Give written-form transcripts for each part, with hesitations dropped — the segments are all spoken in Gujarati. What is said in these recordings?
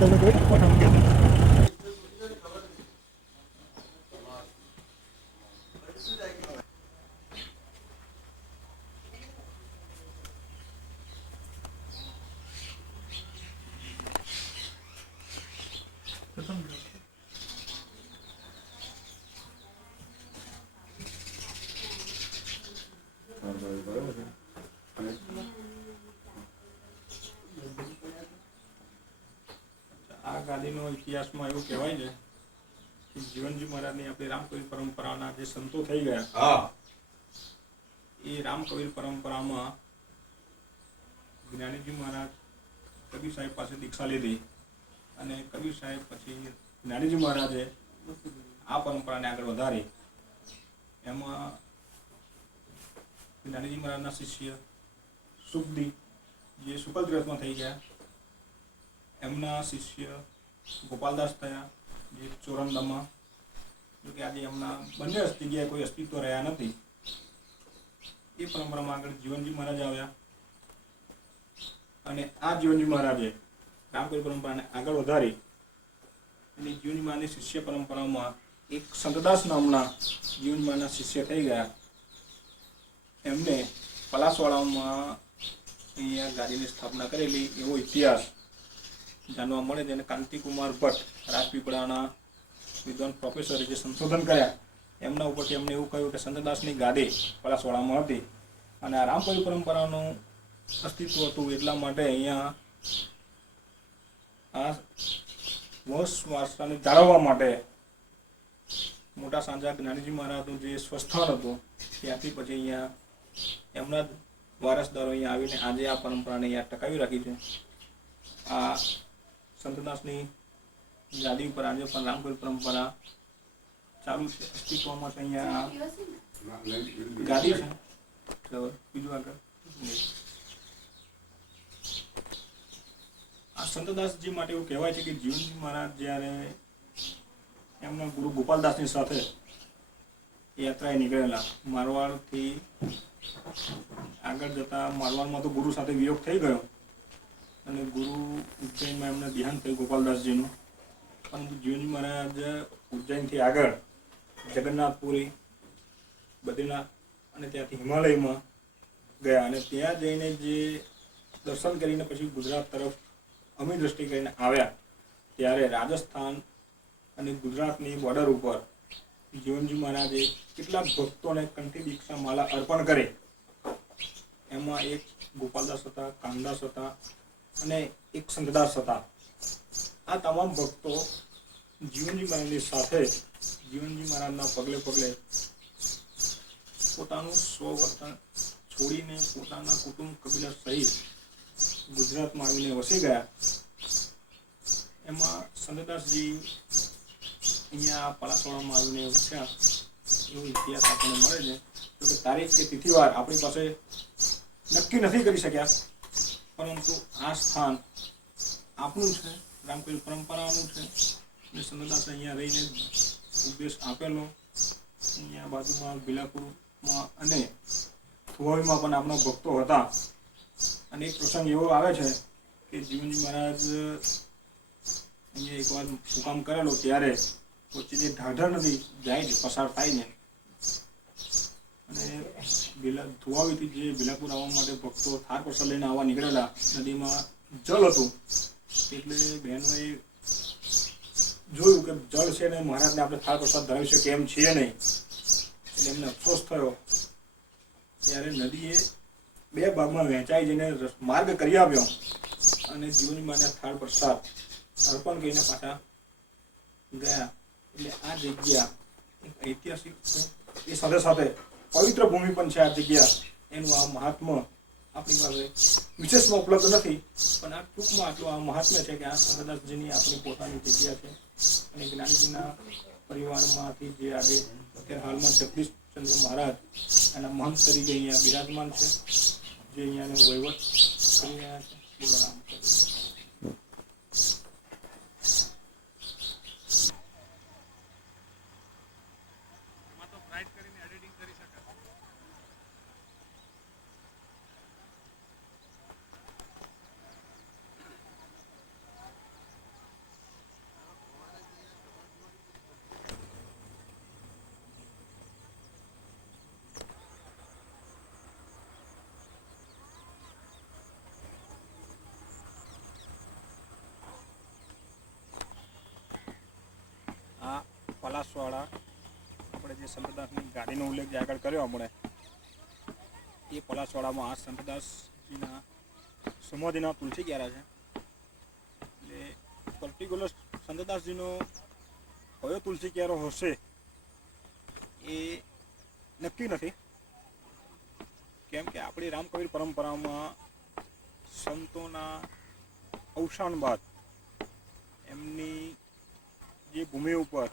આ ગાદીનો ઇતિહાસમાં એવું કહેવાય છે કે જીવનજી મહારાજની આપણી રામકબીર પરંપરાના જે સંતો થઈ ગયા એ રામકબીર પરંપરામાં જ્ઞાનીજી મહારાજ કબીર સાહેબ પાસે દીક્ષા લીધી અને કબીર સાહેબ પછી જ્ઞાનીજી મહારાજે આ પરંપરાને આગળ વધારી. એમાં જ્ઞાનીજી મહારાજના શિષ્ય સુખદી જે શુકલ તીર્થમાં થઈ ગયા, એમના શિષ્ય ગોપાલદાસ થયા જે ચોરંદામાં, જોકે આજે એમના બંને જગ્યાએ કોઈ અસ્તિત્વ રહ્યા નથી. એ પરંપરામાં આગળ જીવનજી મહારાજ આવ્યા અને આ જીવનજી મહારાજે રામકબીર પરંપરાને આગળ વધારી અને જીવનજી મહારાજની શિષ્ય પરંપરામાં એક સંતદાસ નામના જીવનજી મહારાજના શિષ્ય થઈ ગયા. એમને પલાસવાડામાં અહીંયા ગાદીની સ્થાપના કરેલી એવો ઇતિહાસ જાણવા મળે છે. અને કાંતિકુમાર ભટ્ટ રાજપીપળાના વિદ્વાન પ્રોફેસરે જે સંશોધન કર્યા એમના ઉપરથી એમને એવું કહ્યું કે સંતદાસની ગાદી પલાસવાડામાં હતી અને આ રામકબીર પરંપરાનું અસ્તિત્વ હતું. એટલા માટે અહીંયા આ વંશ વારસાને જાળવવા માટે મોટા સાંજા જ્ઞાનીજી મહારાજનું જે સ્વસ્થાન હતું ત્યાંથી પછી અહીંયા એમના વારસદારો અહીંયા આવીને આજે આ પરંપરાને અહીંયા ટકાવી રાખી છે. આ સંતદાસની ગાદી ઉપર આજે પણ રામકબીર પરંપરા ચાલુ છે, અસ્તિત્વમાં છે. અહીંયા ગાદી છે. બીજું આગળ આ સંતદાસજી માટે એવું કહેવાય છે કે જીવનજી મહારાજ જ્યારે એમના ગુરુ ગોપાલદાસની સાથે યાત્રાએ નીકળેલા મારવાડથી આગળ જતા, મારવાડમાં તો ગુરુ સાથે વિયોગ થઈ ગયો અને ગુરુ ઉજ્જૈનમાં એમને દેહાંત થયું ગોપાલદાસજીનું. પરંતુ જીવનજી મહારાજ ઉજ્જૈનથી આગળ જગન્નાથપુરી, બદ્રીનાથ અને ત્યાંથી હિમાલયમાં ગયા અને ત્યાં જઈને જે દર્શન કરીને પછી ગુજરાત તરફ અમી દ્રષ્ટિ કરીને આવ્યા ત્યારે રાજસ્થાન અને ગુજરાતની બોર્ડર ઉપર જીવનજી મહારાજે કેટલાક ભક્તોને કંઠી દીક્ષા માલા અર્પણ કરે. એમાં એક ગોપાલદાસ હતા, કામદાસ હતા અને એક સંતદાસ હતા. આ તમામ ભક્તો જીવનજી મહારાજની સાથે જીવનજી મહારાજના પગલે પગલે પોતાનું સ્વવતન છોડીને પોતાના કુટુંબ કબીલા સહિત ગુજરાતમાં આવીને વસી ગયા. એમાં સંતદાસજી અહીંયા પલાસવાડામાં આવીને વસ્યા એવો ઇતિહાસ આપણને મળે છે. તો કે તારીખ કે તિથિવાર આપણી પાસે નક્કી નથી કરી શક્યા, પરંતુ આ સ્થાન આપણું છે, રામકબીર પરંપરાનું છે. અને સંતદાસે અહીંયા રહીને ઉપદેશ આપેલો. અહીંયા બાજુમાં બિલાપુરમાં અને થુવાવીમાં પણ આપણા ભક્તો હતા. અને એક પ્રસંગ એવો આવે છે કે જીવનજી મહારાજ અહીંયા એકવાર મુકામ કરેલો ત્યારે વચ્ચે જે ઢાઢર નદી જાય છે, પસાર થાય ને, અને ધુવાવીથી જે બિલાપુર આવવા માટે ભક્તો થાર પ્રસાદ લઈને આવવા નીકળેલા, નદીમાં જળ હતું. એટલે બહેનોએ જોયું કે જળ છે ને મહારાજને આપણે થાર પ્રસાદ ધરાવી શકીએ એમ છીએ નહીં. એટલે એમને અફસોસ થયો. ત્યારે નદીએ બે ભાગમાં વહેંચાઈ જઈને માર્ગ કરી આવ્યો અને જીવનજી મહારાજને થાળ પ્રસાદ અર્પણ કરીને પાછા ગયા. એટલે આ જગ્યા એક ઐતિહાસિક છે, એ સાથે સાથે પવિત્ર ભૂમિ પણ છે. આ જગ્યા એનું આ મહાત્મ્ય આપણી પાસે વિશેષમાં ઉપલબ્ધ નથી, પણ આ ટૂંકમાં આટલું આ મહાત્મ્ય છે કે આ સંતદાસજીની આપણી પોતાની જગ્યા છે. અને જ્ઞાનીજીના પરિવારમાંથી જે આજે અત્યારે હાલમાં જગદીશચંદ્ર મહારાજ એના મહંત તરીકે અહીંયા બિરાજમાન છે, જે અહીંયાનો વહીવટ કરી રહ્યા છે. બોલો રામ. પલાસવાળા આપણે જે સંતદાસની ગાડીનો ઉલ્લેખ જે આગળ કર્યો આપણે, એ પલાસવાડામાં આ સંતદાસજીના સમાધિના તુલસી ક્યારા છે. એટલે પર્ટિક્યુલર સંતદાસજીનો કયો તુલસી ક્યારો હશે એ નક્કી નથી, કેમ કે આપણી રામકબીર પરંપરામાં સંતોના અવસાન બાદ એમની જે ભૂમિ ઉપર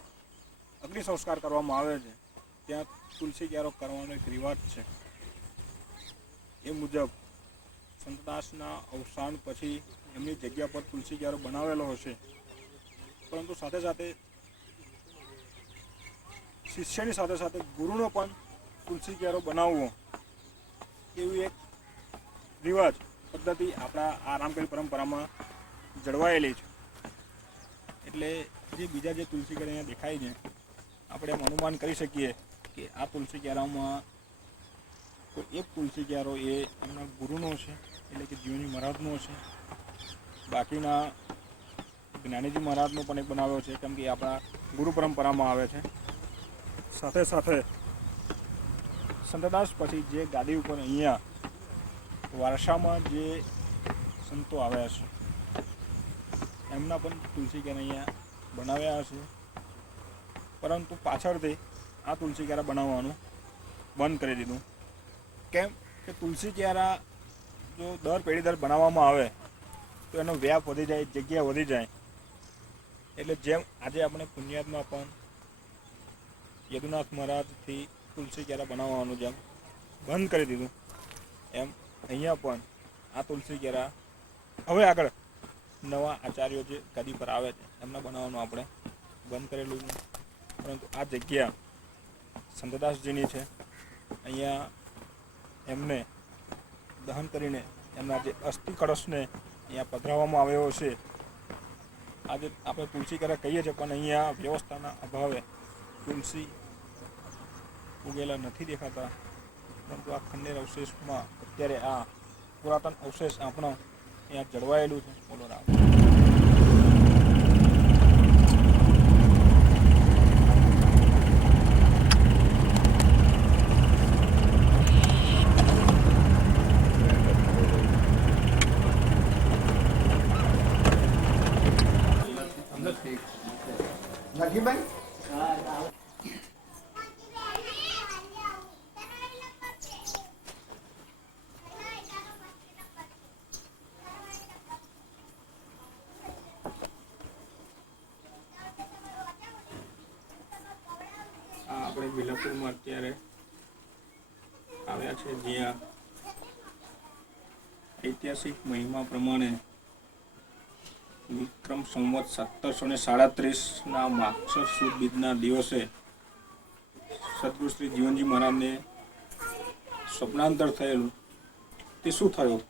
અગ્નિ સંસ્કાર કરવામાં આવે છે ત્યાં તુલસી ક્યારો કરવાનો એક રિવાજ છે. એ મુજબ સંતદાસના અવસાન પછી એમની જગ્યા પર તુલસી ક્યારો બનાવેલો હશે, પરંતુ સાથે સાથે શિષ્યની સાથે સાથે ગુરુનો પણ તુલસી ક્યારો બનાવવો એવી એક રિવાજ પદ્ધતિ આપણા આ રામકબીર પરંપરામાં જળવાયેલી છે. એટલે જે બીજા જે તુલસી ક્યારા અહીંયા દેખાય છે, આપણે એમ અનુમાન કરી શકીએ કે આ તુલસી ક્યારામાં કોઈ એક તુલસી ક્યારો એ એમના ગુરુનો છે, એટલે કે જીવનજી મહારાજનો છે. બાકીના જ્ઞાનીજી મહારાજનો પણ એક બનાવ્યો છે, કેમ કે એ આપણા ગુરુ પરંપરામાં આવે છે. સાથે સાથે સંતદાસ પછી જે ગાદી ઉપર અહીંયા વારસામાં જે સંતો આવ્યા છે એમના પણ તુલસી ક્યારા અહીંયા બનાવ્યા છે, પરંતુ પાછળથી આ તુલસી ક્યારા બનાવવાનું બંધ કરી દીધું. કેમ કે તુલસી ક્યારા જો દર પેઢી દર બનાવવામાં આવે તો એનો વ્યાપ વધી જાય, જગ્યા વધી જાય. એટલે જેમ આજે આપણે પુણ્યાતમાં પણ યદુનાથ મહારાજથી તુલસી ક્યારા બનાવવાનું જેમ બંધ કરી દીધું, એમ અહીંયા પણ આ તુલસી ક્યારા હવે આગળ નવા આચાર્યો જે ગાદી પર આવે છે એમના બનાવવાનું આપણે બંધ કરેલું છે. પરંતુ આ જગ્યા સંતદાસજીની છે. અહીંયા એમને દહન કરીને એમના જે અસ્થિ કળશને અહીંયા પધરાવવામાં આવ્યો છે. આજે આપણે તુલસી ક્યારા કહીએ છીએ, પણ અહીંયા વ્યવસ્થાના અભાવે તુલસી ઉગેલા નથી દેખાતા, પરંતુ આ ખંડેર અવશેષમાં અત્યારે આ પુરાતન અવશેષ આપણો અહીંયા જળવાયેલું છે. બોલો રામ. નગીભાઈ આપણે વિલાપુરમાં અત્યારે આવ્યા છે, જ્યાં ઐતિહાસિક મહિમા પ્રમાણે વિક્રમ સંવત 1737ના માગસર સુદ બીજના દિવસે સદગુરુ શ્રી જીવનજી મહારાજને સ્વપ્નાંતર થયેલું. તે શું થયું?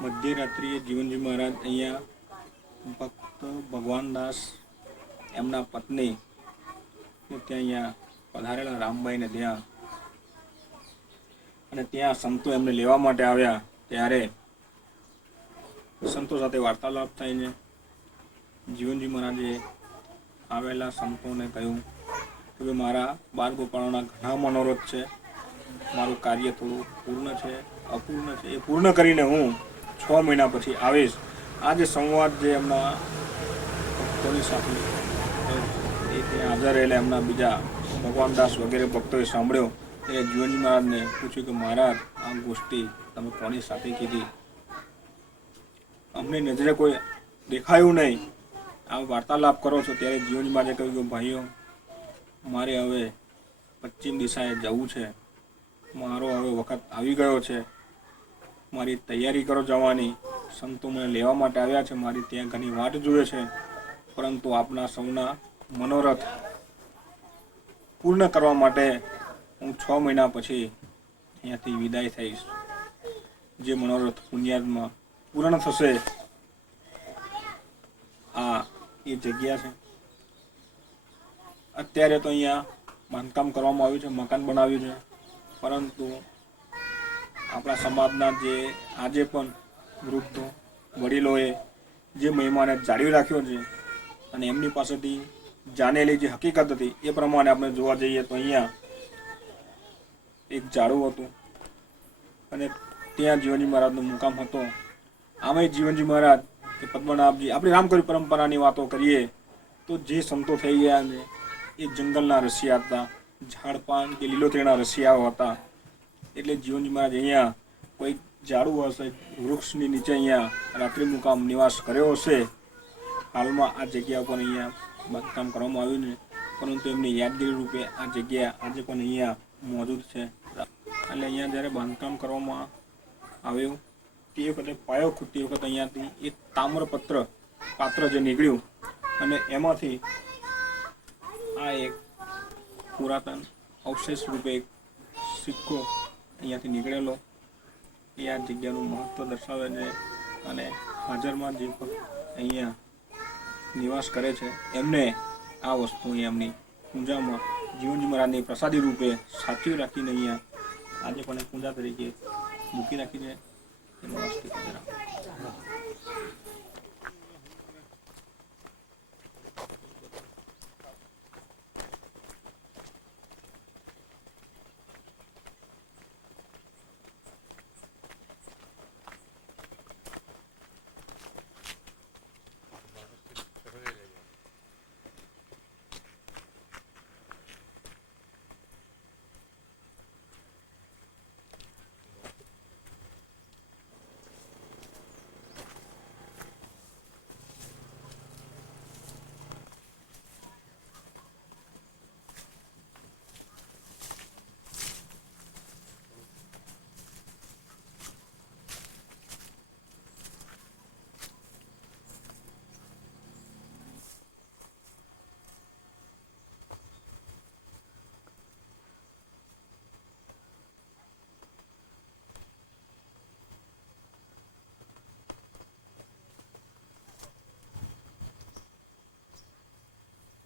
મધ્યરાત્રિએ જીવનજી મહારાજ અહીંયા ભક્ત ભગવાનદાસ એમના પત્ની ત્યાં અહીંયા પધારેલા રામબાઈને ત્યાં, અને ત્યાં સંતો એમને લેવા માટે આવ્યા. ત્યારે સંતો સાથે વાર્તાલાપ થઈને જીવનજી મહારાજે આવેલા સંતોને કહ્યું કે મારા બાળ ગોપાળોના ઘણા મનોરથ છે, મારું કાર્ય થોડું પૂર્ણ છે, અપૂર્ણ છે, એ પૂર્ણ કરીને હું 6 મહિના પછી આવીશ. આ જે સંવાદ જે એમના ભક્તોની સાથે એ ત્યાં હાજર રહેલા એમના બીજા ભગવાનદાસ વગેરે ભક્તોએ સાંભળ્યો. ત્યારે જીવનજી મહારાજને પૂછ્યું કે મહારાજ, આ ગોષ્ઠી તમે કોની સાથે કીધી? અમને નજરે કોઈ દેખાયું નહીં, આ વાર્તાલાપ કરો છો. ત્યારે જીવનજી મહારાજે કહ્યું કે ભાઈઓ, મારે હવે પશ્ચિમ દિશાએ જવું છે, મારો હવે વખત આવી ગયો છે, મારી તૈયારી કરો જવાની. સંતો મને લેવા માટે આવ્યા છે, મારી ત્યાં ઘણી વાટ જુએ છે, પરંતુ આપના સૌના મનોરથ પૂર્ણ કરવા માટે હું 6 મહિના પછી અહીંયાથી વિદાય થઈશ. જે મનોરથ પુણ્યાત્મા પૂર્ણ થશે, આ એ જગ્યા છે. અત્યારે તો અહીંયા બાંધકામ કરવામાં આવ્યું છે, મકાન બનાવ્યું છે, પરંતુ આપણા સમાજના જે આજે પણ વૃદ્ધો વડીલોએ જે મહિમાને જાળવી રાખ્યો છે, અને એમની પાસેથી જાણેલી જે હકીકત હતી એ પ્રમાણે આપણે જોવા જઈએ તો અહીંયા એક ઝાડું હતું અને ત્યાં જીવનજી મહારાજનો મુકામ હતો. આમે જીવનજી મહારાજ કે પદ્મનાભજી, આપણી રામકવી પરંપરાની વાતો કરીએ તો જે સંતો થઈ ગયા છે એ જંગલના રસિયા હતા, ઝાડપાન કે લીલોતરીના રસિયાઓ હતા. એટલે જીવનજી મહારાજ અહીંયા કોઈ ઝાડું હશે, વૃક્ષની નીચે અહીંયા રાત્રિ મુકામ નિવાસ કર્યો હશે. હાલમાં આ જગ્યા પર અહીંયા બાંધકામ કરવામાં આવ્યું છે, પરંતુ એમની યાદગીરી રૂપે આ જગ્યા આજે પણ અહીંયા મોજૂદ છે. એટલે અહીંયા જ્યારે બાંધકામ કરવામાં આવ્યું તે વખતે પાયો ખૂટતી વખતે અહીંયાથી એક તામ્રપત્ર પાત્ર જે નીકળ્યું અને એમાંથી આ એક પુરાતન અવશેષ રૂપે એક સિક્કો અહીંયાથી નીકળેલો એ આ જગ્યાનું મહત્ત્વ દર્શાવે છે. અને હાજરમાં જે પણ અહીંયા નિવાસ કરે છે એમને આ વસ્તુ એમની પૂજામાં જીવનજી મહારાજની પ્રસાદી રૂપે સાચવી રાખીને અહીંયા આજે પણ પૂજા તરીકે મૂકી રાખીને એનો અસ્તિત્વ ધરાવે.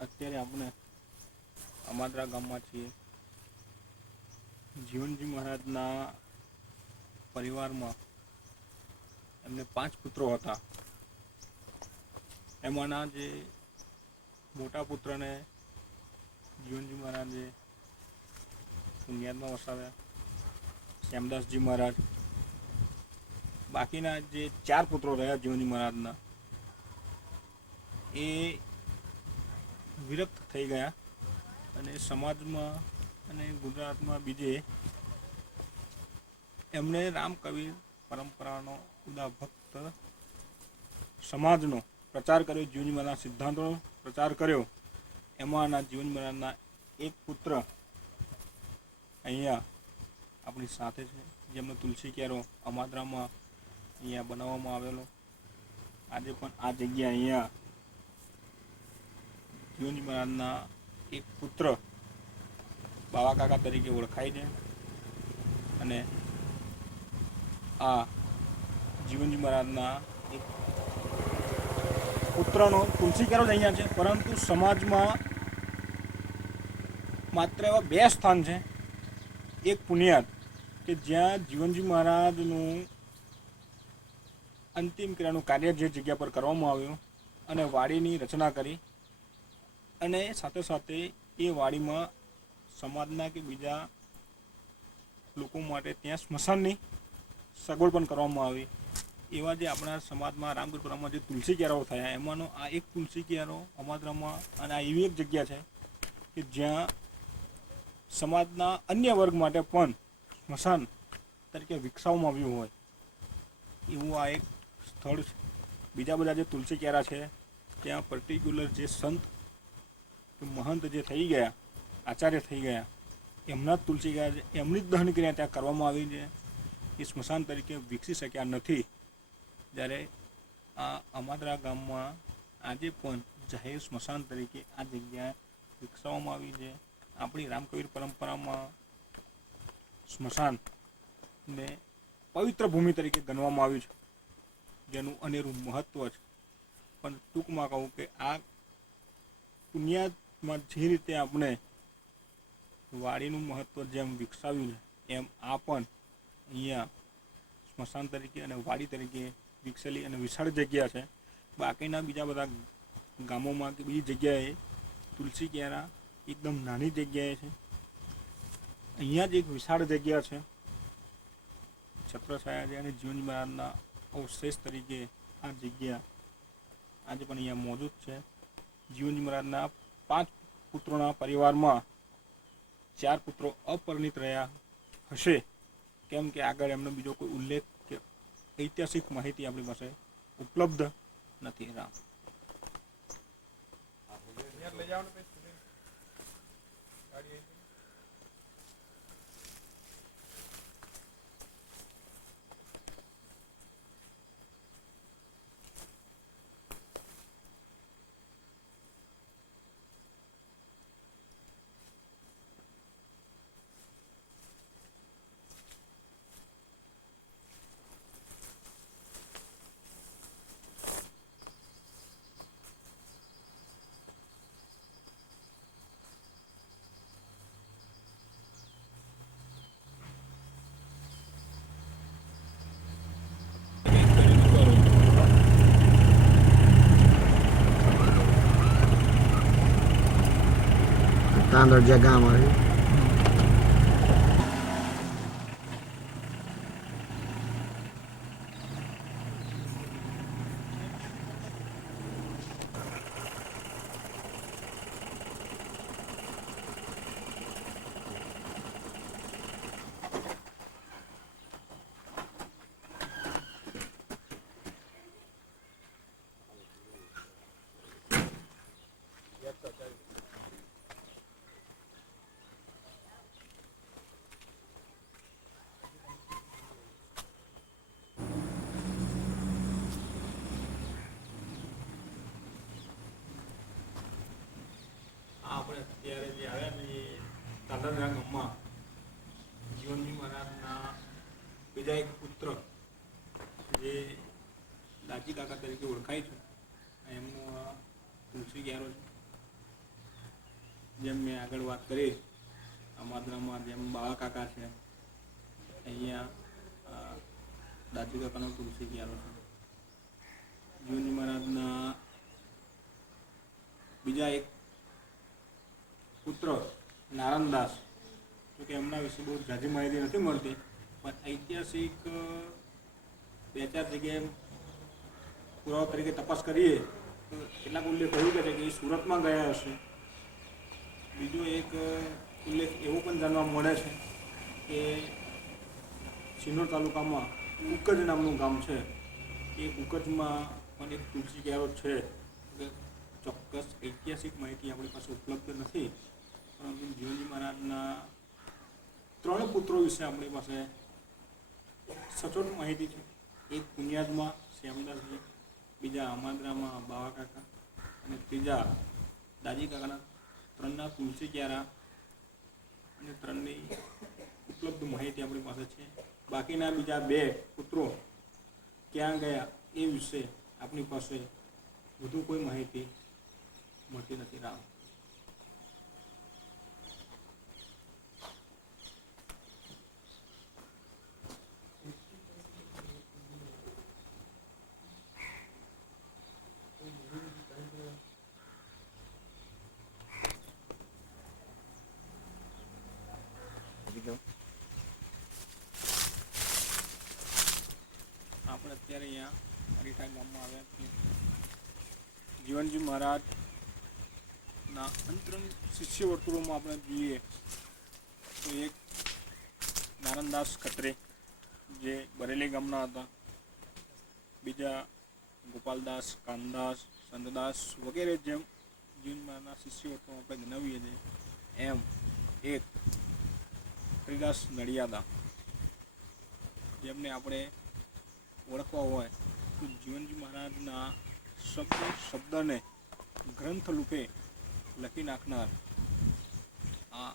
અત્યારે આપણે અમાદરા ગામમાં છીએ. જીવનજી મહારાજના પરિવારમાં એમને 5 પુત્રો હતા. એમાંના જે મોટા પુત્રને જીવનજી મહારાજે બુનિયાદમાં વસાવ્યા, શ્યામદાસજી મહારાજ. બાકીના જે 4 પુત્રો રહ્યા જીવનજી મહારાજના એ વિરક્ત થઈ ગયા અને સમાજમાં અને ગુજરાતમાં બીજે એમણે રામકવિ પરંપરાનો ઉદાભક્ત સમાજનો પ્રચાર કર્યો, જીવનજી મહારાજના સિદ્ધાંતોનો પ્રચાર કર્યો. એમાંના જીવનજી મહારાજના એક પુત્ર અહીંયા આપણી સાથે છે, જેમનો તુલસી ક્યારો અમાદરામાં અહીંયા બનાવવામાં આવેલો. આજે પણ આ જગ્યા અહીંયા જીવનજી મહારાજના એક પુત્ર બાવા કાકા તરીકે ઓળખાય છે. અને આ જીવનજી મહારાજના એક પુત્રનો તુલસી ક્યારો જ અહીંયા છે, પરંતુ સમાજમાં માત્ર એવા 2 સ્થાન છે. એક પુનિયાદ કે જ્યાં જીવનજી મહારાજનું અંતિમ ક્રિયાનું કાર્ય જે જગ્યા પર કરવામાં આવ્યું અને વાડીની રચના કરી, અને સાથે સાથે એ વાડીમાં સમાજના કે બીજા લોકો માટે ત્યાં સ્મશાનની સગવડ પણ કરવામાં આવી. એવા જે આપણા સમાજમાં રામકવી પરંપરામાં જે તુલસી ક્યારાઓ થયા એમાંનો આ એક તુલસી ક્યારો અમાદરામાં, અને આ એવી એક જગ્યા છે કે જ્યાં સમાજના અન્ય વર્ગ માટે પણ સ્મશાન તરીકે વિકસાવવામાં આવ્યું હોય એવું આ એક સ્થળ છે. બીજા બધા જે તુલસી ક્યારા છે ત્યાં પર્ટિક્યુલર જે સંત મહંત જે થઈ ગયા, આચાર્ય થઈ ગયા, એમના જ તુલસી ક્યારા છે, એમની જ દહન ક્રિયા ત્યાં કરવામાં આવી છે. એ સ્મશાન તરીકે વિકસી શક્યા નથી. જ્યારે આ અમાદરા ગામમાં આજે પણ જાહેર સ્મશાન તરીકે આ જગ્યા વિકસાવવામાં આવી છે. આપણી રામકવીર પરંપરામાં સ્મશાનને પવિત્ર ભૂમિ તરીકે ગણવામાં આવ્યું છે, જેનું અનેરું મહત્ત્વ છે. પણ ટૂંકમાં કહું કે આ પુનિયાદમાં જે રીતે આપણે વાડીનું મહત્ત્વ જેમ વિકસાવ્યું છે એમ આ પણ અહીંયા સ્મશાન તરીકે અને વાડી તરીકે વિકસેલી અને વિશાળ જગ્યા છે. બાકીના બીજા બધા ગામોમાં કે બીજી જગ્યાએ તુલસી ક્યારા એકદમ નાની જગ્યાએ છે. અહીંયા જ એક વિશાળ જગ્યા છે છત્રછાયા છે, અને જીવનજી મહારાજના અવશેષ તરીકે આ જગ્યા આજે પણ અહીંયા મોજૂદ છે. જીવનજી મહારાજના 5 પુત્રોના પરિવારમાં 4 પુત્રો અપરિણિત રહ્યા હશે, કેમ કે આગળ એમનો બીજો કોઈ ઉલ્લેખ કે ઐતિહાસિક માહિતી આપણી પાસે ઉપલબ્ધ નથી. રામ તાંદોડિયા ગામ આવ્યું. આપણે અત્યારે જે આવ્યા ને એ તાંદરજા ગામમાં જીવનજી મહારાજના બીજા એક પુત્ર જે દાજી કાકા તરીકે ઓળખાય છે, એમનો તુલસી ક્યારો છે. જેમ મેં આગળ વાત કરી, આ માદરામાં જેમ બાવા કાકા છે, અહીંયા દાજી કાકાનો તુલસી ક્યારો છે. જીવનજી મહારાજના બીજા એક પુત્ર નારાયણદાસ, જોકે એમના વિશે બહુ ઝાઝી માહિતી નથી મળતી, પણ ઐતિહાસિક 2-4 જગ્યાએ પુરાવા તરીકે તપાસ કરીએ તો કેટલાક ઉલ્લેખ એવું કહે છે કે એ સુરતમાં ગયા હશે. બીજો એક ઉલ્લેખ એવો પણ જાણવા મળે છે કે સિનોર તાલુકામાં કુકજ નામનું ગામ છે, એ કુકજમાં પણ એક તુલસી ક્યારો છે. ચોક્કસ ઐતિહાસિક માહિતી આપણી પાસે ઉપલબ્ધ નથી, પરંતુ જીવનજી મહારાજના 3 પુત્રો વિશે આપણી પાસે સચોટ માહિતી છે. એક પુનિયાદમાં શ્યામદાસજી, બીજા અમાદરામાં બાવા કાકા, અને ત્રીજા દાજી કાકાના 3ના તુલસી ક્યારા, અને 3ની ઉપલબ્ધ માહિતી આપણી પાસે છે. બાકીના બીજા 2 પુત્રો ક્યાં ગયા એ વિશે આપણી પાસે વધુ કોઈ માહિતી મળતી નથી. રામ આપણે અત્યારે અહીંયા અરીઠા ગામમાં આવ્યા છીએ. જીવનજી મહારાજના અંતરંગ શિષ્ય વર્તુળોમાં આપણે જોઈએ તો એક નારાયણદાસ ખત્રે, જે બરેલી ગામના હતા. બીજા ગોપાલદાસ, કામદાસ, સંતદાસ વગેરે જેમ જીવનજી મહારાજના શિષ્ય વર્તુળો આપણે ગણાવીએ છીએ, એમ એક હરિદાસ નડિયાદા, જેમને આપણે ઓળખવા હોય તો જીવનજી મહારાજના શબ્દને ગ્રંથ રૂપે લખી નાખનાર આ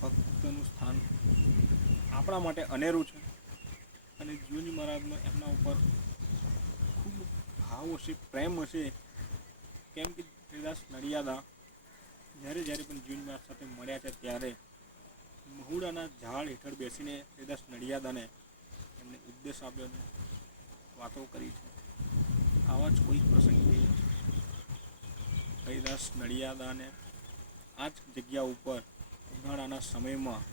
ભક્તનું સ્થાન આપણા માટે અનેરું છે. અને જીવનજી મહારાજનો એમના ઉપર ખૂબ ભાવ હશે, પ્રેમ હશે, કેમ કે હરિદાસ નડિયાદા જ્યારે પણ જીવનજી મહારાજ સાથે મળ્યા છે ત્યારે મહુડાના ઝાડ હેઠળ બેસીને હરિદાસ નડિયાદાને એમને ઉપદેશ આપ્યો છે, વાતો કરી છે. આવા જ કોઈ પ્રસંગે હરિદાસ નડિયાદાને આ જ જગ્યા ઉપર ઉનાળાના સમયમાં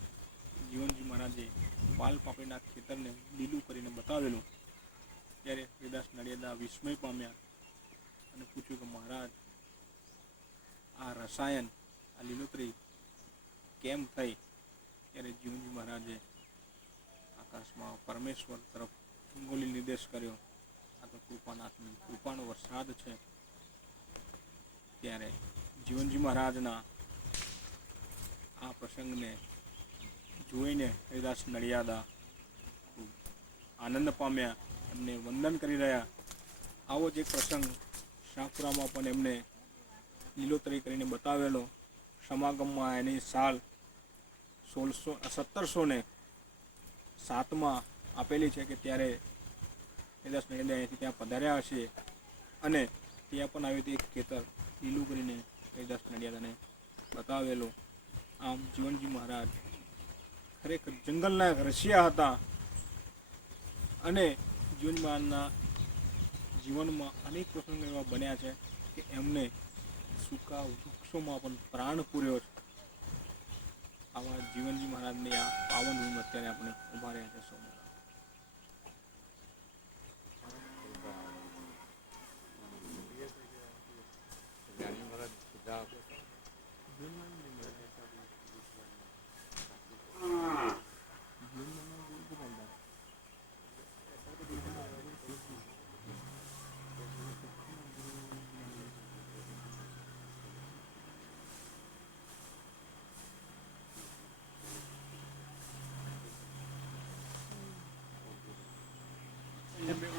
જીવનજી મહારાજે વાલ પાપડીના ખેતરને લીલું કરીને બતાવેલું, ત્યારે હરિદાસ નડિયાદા વિસ્મય પામ્યા અને પૂછ્યું કે મહારાજ, આ રસાયણ, આ લીલોતરી કેમ થઈ? ત્યારે જીવનજી મહારાજે આકાશમાં પરમેશ્વર તરફ અંગુલી નિર્દેશ કર્યો, આ તો કૃપાનાથની કૃપાનો વરસાદ છે. ત્યારે જીવનજી મહારાજના આ પ્રસંગને જોઈને હરિદાસ નડિયાદા ખૂબ આનંદ પામ્યા, એમને વંદન કરી રહ્યા. આવો જ એક પ્રસંગ શાહપુરામાં પણ એમને લીલોતરી કરીને બતાવેલો. સમાગમમાં એની સાલ 1707માં આપેલી છે કે ત્યારે હરિદાસ નડિયાદા અહીંથી ત્યાં પધાર્યા હશે અને ત્યાં પણ આવ્યું એક ખેતર લીલું કરીને હરિદાસ નડિયાદાને બતાવેલો. આમ જીવનજી મહારાજ ખરેખર જંગલના રસિયા હતા અને જીવનજી મહારાજના જીવનમાં અનેક પ્રસંગો એવા બન્યા છે કે એમને સૂકા વૃક્ષોમાં પણ પ્રાણ પૂર્યો છે. આવા જીવનજી મહારાજની આ પાવન ભૂમિ અત્યારે આપણે ઊભા રહ્યા છે.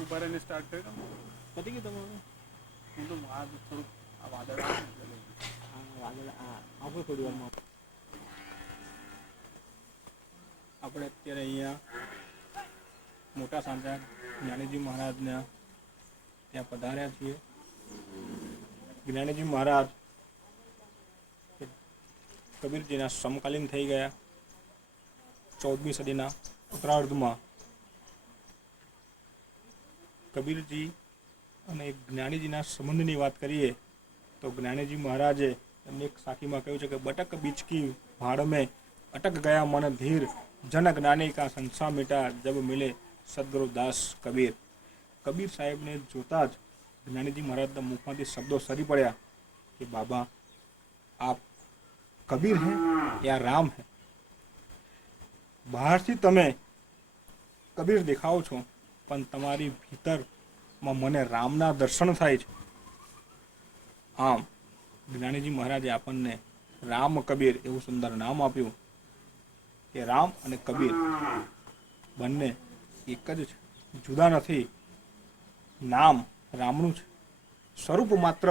ઉભા રહીને સ્ટાર્ટ કર્યો પતી ગયું તમારું? હું તો થોડુંક આ વાદળ આપણે થોડી વારમાં આપણે અત્યારે અહીંયા મોટા સાંજા જ્ઞાનીજી મહારાજના ત્યાં પધાર્યા છીએ. જ્ઞાનીજી મહારાજ કબીરજીના સમકાલીન થઈ ગયા. 14મી સદીના ઉત્તરાર્ધમાં કબીરજી અને જ્ઞાનીજીના સંબંધની વાત કરીએ તો જ્ઞાનીજી મહારાજે એમની એક સાખીમાં કહ્યું છે કે બટક બીચ કી ભાड़ में अटक गया मन धीर जन ज्ञानी का संसा मिटा जब मिले सदगुरु दास कबीर. કબીર સાહેબને જોતા જ જ્ઞાનીજી મહારાજના મુખમાંથી શબ્દો સરી પડ્યા કે બાબા, આપ કબીર હૈ યા રામ હૈ? બહારથી તમે કબીર દેખાઓ છો પણ તમારી ભીતરમાં મને રામના દર્શન થાય છે. આમ જ્ઞાનીજી મહારાજે આપણને રામ કબીર એવું સુંદર નામ આપ્યું કે રામ અને કબીર બંને એક જ છે, જુદા નથી. નામ રામનું છે, સ્વરૂપ માત્ર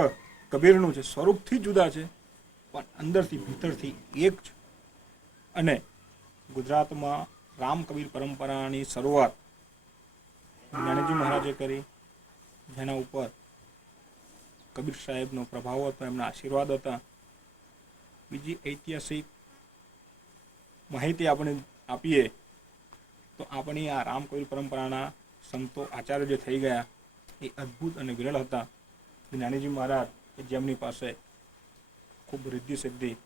કબીરનું છે. સ્વરૂપથી જુદા છે પણ અંદરથી ભીતરથી એક છે. અને ગુજરાતમાં રામ કબીર પરંપરાની શરૂઆત જ્ઞાનીજી મહારાજે કરી, જેના ઉપર કબીર સાહેબનો પ્રભાવ હતો, એમના આશીર્વાદ હતા. બીજી ઐતિહાસિક માહિતી આપણે આપીએ તો આપણી આ રામ કબીર પરંપરાના સંતો આચાર્ય જે થઈ ગયા એ અદ્ભુત અને વિરળ હતા. જ્ઞાનીજી મહારાજ કે જેમની પાસે ખૂબ રિદ્ધિ સિદ્ધિ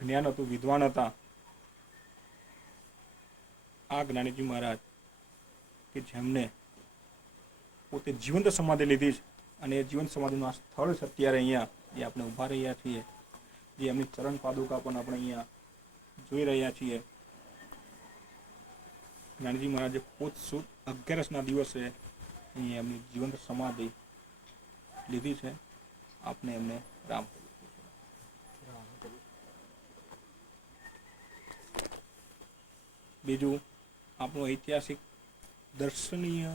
જ્ઞાન હતું, વિદ્વાન હતા. આ જ્ઞાનીજી મહારાજ કે જેમને પોતે જીવંત સમાધિ લીધી છે અને એ જીવંત સમાધિનું આ સ્થળ છે અત્યારે અહીંયા જે આપણે ઊભા રહ્યા છીએ, જે એમની ચરણ પાદુકા પણ આપણે અહીંયા જોઈ રહ્યા છીએ. જ્ઞાનીજી મહારાજે પોત સુદ 11ના દિવસે અહીંયા એમની જીવંત સમાધિ લીધી છે. આપણે એમને રામ. બીજું આપણું ઐતિહાસિક દર્શનીય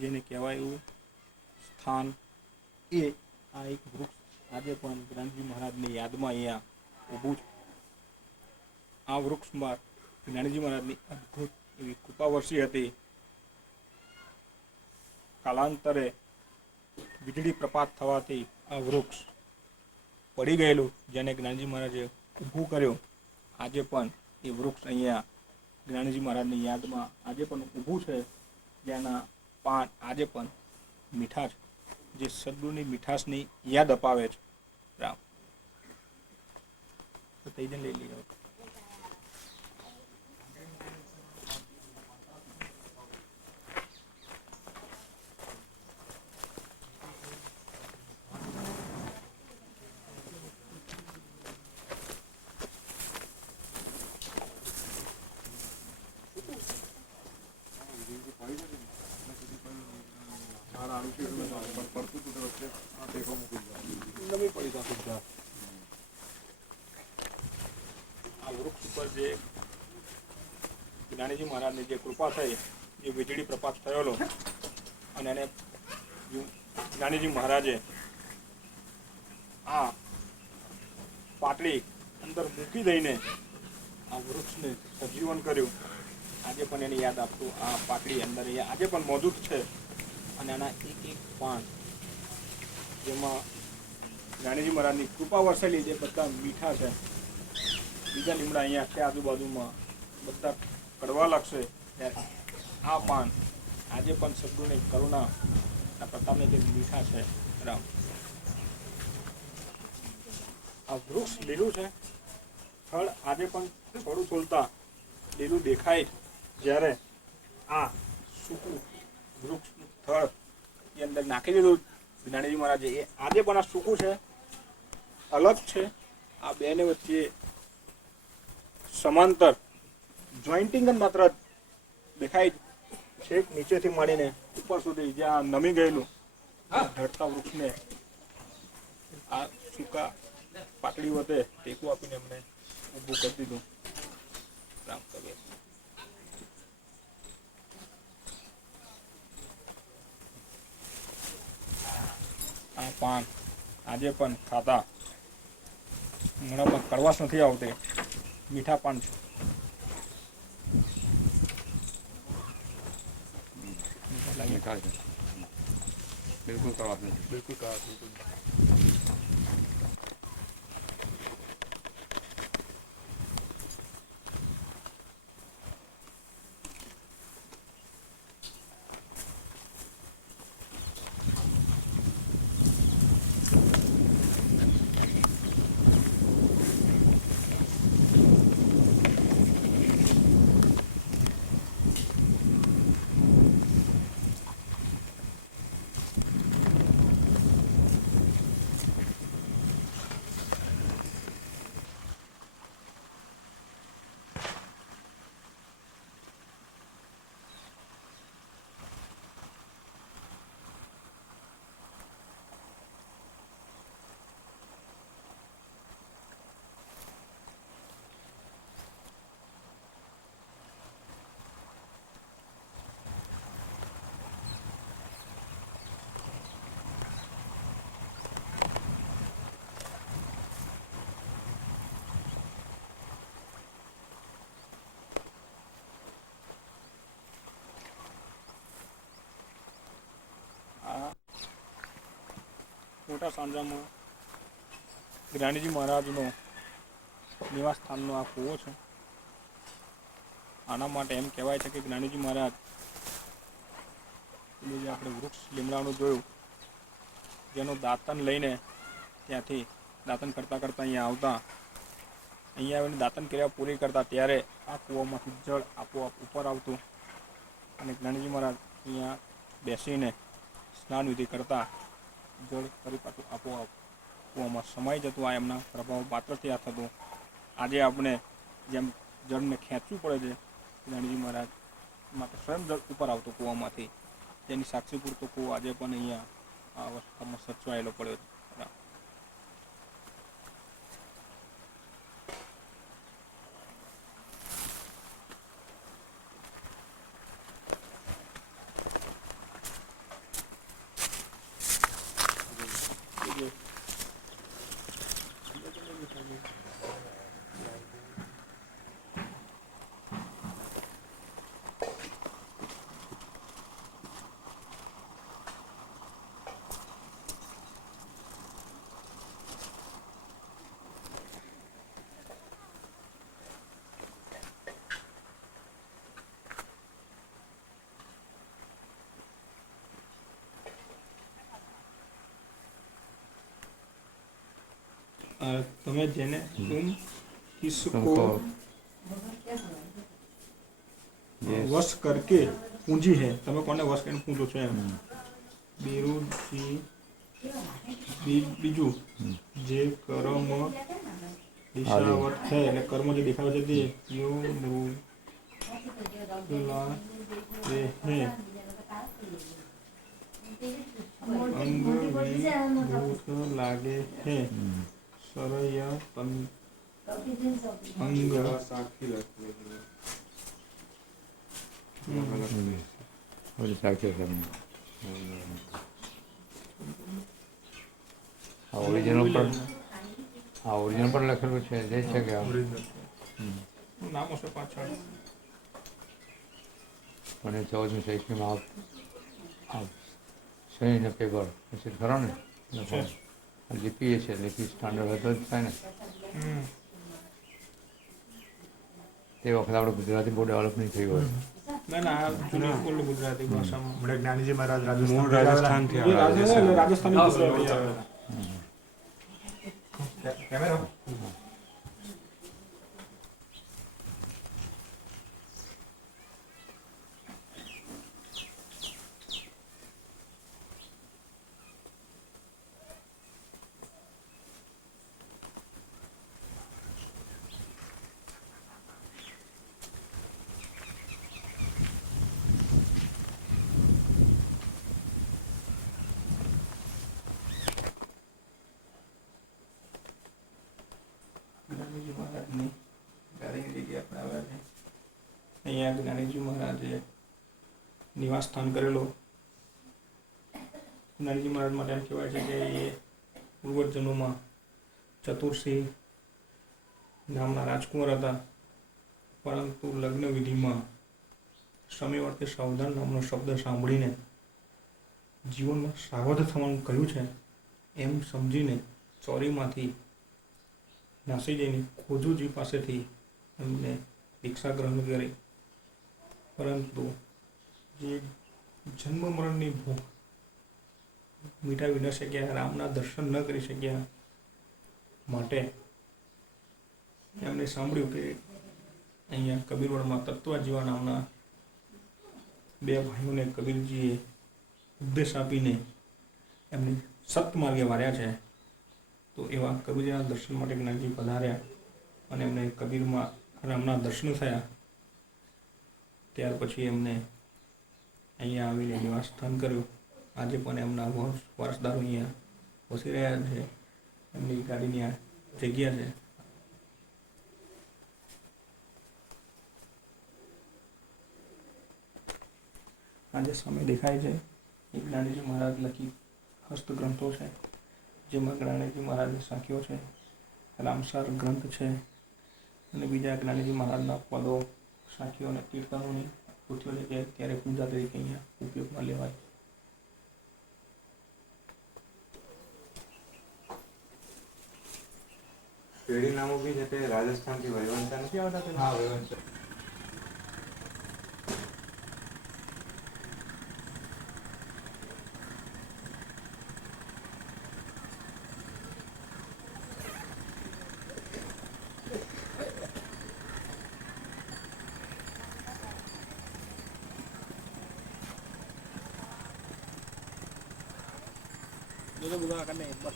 જેને કહેવાય એવું સ્થાન એ આ એક વૃક્ષ આજે પણ જ્ઞાનજી મહારાજની યાદમાં અહીંયા ઊભું છે. આ વૃક્ષમાં જ્ઞાનજી મહારાજની અદ્ભુત એવી કૃપા વરસી હતી. કાલાંતરે વીજળી પ્રપાત થવાથી આ વૃક્ષ પડી ગયેલું, જેને જ્ઞાનજી મહારાજે ઊભું કર્યું. આજે પણ એ વૃક્ષ અહીંયા જ્ઞાનજી મહારાજની યાદમાં આજે પણ ઊભું છે, જેના પાન આજે પણ મીઠા છે. જે સદગુરુની મીઠાશની યાદ અપાવે છે. રામ તો તઈને લઈ લઈએ. નવી પડી તો સુધા આ વૃક્ષ ઉપર જે જ્ઞાનીજી મહારાજની જે કૃપા થઈ, જે વીજળી પ્રપાત થયેલો, અને એને જ્ઞાનીજી મહારાજે આ પાટડી અંદર મૂકી દઈને આ વૃક્ષને સજીવન કર્યું. આજે પણ એની યાદ આપતું આ પાટડી અંદર આજે પણ મોજૂદ છે. અને આના એક એક પાન જેમાં જ્ઞાનીજી મહારાજની કૃપા વરસેલી જે બધા મીઠા છે. બીજા લીમડા અહીંયા છે આજુબાજુમાં, બધા કડવા લાગશે. આ પાન આજે પણ સદગુરુની કરુણા પ્રતાપની જે મીઠા છે. રામ આ વૃક્ષ લીલું છે, ફળ આજે પણ થોડું છોડતા લીલું દેખાય. જ્યારે આ સૂકું વૃક્ષનું થળ એ અંદર નાખી દીધું જ્ઞાનીજી મહારાજે, એ આજે પણ આ સૂકું છે, અલગ છે. આ બેને વચ્ચે સમાંતર જોઈન્ટિંગ જ માત્ર દેખાય. છેક નીચેથી માંડીને ઉપર સુધી જ્યાં નમી ગયેલું ઢળતા વૃક્ષને આ સૂકા પાટડી વડે ટેકો આપીને એમને ઊભું કરી દીધું. રામ કવિ આ પાન આજે પણ ખાતા મોઢામાં કડવાશ નથી આવતી, મીઠા પાન છે. બિલકુલ કડવાશ નથી. બિલકુલ કડવાશ નથી. મોટા સાંજામાં જ્ઞાનીજી મહારાજનો નિવાસ સ્થાનનો આ કૂવો છે. આના માટે એમ કહેવાય છે કે જ્ઞાનીજી મહારાજ જે આપણે વૃક્ષ લીમડાનું જોયું, જેનું દાંતન લઈને ત્યાંથી દાંતન કરતાં કરતાં અહીંયા આવતા, અહીંયા આવીને દાંતન ક્રિયા પૂરી કરતા ત્યારે આ કૂવામાંથી જળ આપોઆપ ઉપર આવતું. અને જ્ઞાનીજી મહારાજ અહીંયા બેસીને સ્નાન વિધિ કરતા જળ ફરી પાછું આપોઆપ કૂવામાં સમાઈ જતું. આ એમના પ્રભાવ પાત્રથી આ થતું. આજે આપણે જેમ જળને ખેંચવું પડે છે, જ્ઞાનીજી મહારાજ માટે સ્વયં જળ ઉપર આવતું કૂવામાંથી, જેની સાક્ષી પૂરતો કૂવો આજે પણ અહીંયા આ અવસ્થામાં સચવાયેલો પડ્યો છે. તમે જેને तुम किसको तुमको ये वश करके पूंजी है તમે કોને વશ કરીને પૂંજો છો એમ બિરુજી બીજું જે કર્મ દિશાવત છે એટલે કર્મ જે દેખાવે છે તે યો નૃલા તે હે અંગ વિભૂત લાગે હે સરય અંગ और साक्ष्य ओरिजिनल पर लखेलू है जे છે કે નામ હશે પાછળ પણ 14મી સેકન્ડમાં આપ સહીને પેપર પછી ખરો ને લિપિ છે લિપિ સ્ટાન્ડર્ડ હતો જ થાય ને તે વખતે આપણે ગુજરાતી બહુ ડેવલપ નહીં થયું હોય ના ના આ જૂની ઓલ્ડ ગુજરાતી ભાષામાં હમણાં જ્ઞાનીજી મહારાજ મૂળ રાજસ્થાનથી એ રાજસ્થાની ગુજરાતી આવે કેમેરો જ્ઞાનીજી મહારાજની ગાદીની જગ્યાએ આપણે આવ્યા છે અહીંયા જ્ઞાનીજી મહારાજે નિવાસ સ્થાન કરેલો જ્ઞાનીજી મહારાજ માટે એમ કહેવાય છે કે એ પૂર્વજન્મોમાં ચતુરસિંહ નામના રાજકુમાર હતા પરંતુ લગ્ન વિધિમાં સમયવર્તે સાવધાન નામનો શબ્દ સાંભળીને જીવનમાં સાવધ થવાનું કહ્યું છે એમ સમજીને ચોરીમાંથી નાસી જઈને ખોજુજી પાસેથી એમને દીક્ષા ગ્રહણ કરી પરંતુ જે જન્મ મરણની ભૂખ મિટાવી ન શક્યા રામના દર્શન ન કરી શક્યા માટે એમણે સાંભળ્યું કે અહીંયા કબીરવડમાં તત્વજીવા નામના બે ભાઈઓને કબીરજીએ ઉપદેશ આપીને એમને સત્માર્ગે વાર્યા છે તો એવા કબીરના દર્શન માટે જ્ઞાનજી પધાર્યા અને એમને કબીરમાં રામના દર્શન થયા ત્યાર પછી એમને અહીંયા આવીને નિવાસ સ્થાન કર્યું આજે પણ એમના વારસદારો અહીંયા વસી રહ્યા છે એમની ગાડીની આ જગ્યા છે આજે સામે દેખાય છે એ જ્ઞાનીજી મહારાજ લખી હસ્તગ્રંથો છે જેમાં જ્ઞાનીજી મહારાજની સાખીઓ છે રામસાર ગ્રંથ છે અને બીજા જ્ઞાનીજી મહારાજના પદો સાખીઓ અને કીર્તનોની કૃતિઓ છે કે ત્યારે પૂજા તરીકે અહીંયા ઉપયોગમાં લેવાય પેઢી નામો બી છે તે રાજસ્થાનથી વહીવંતા નથી આવતા પેલા? હા વહીવંશ जो बुरा करने बस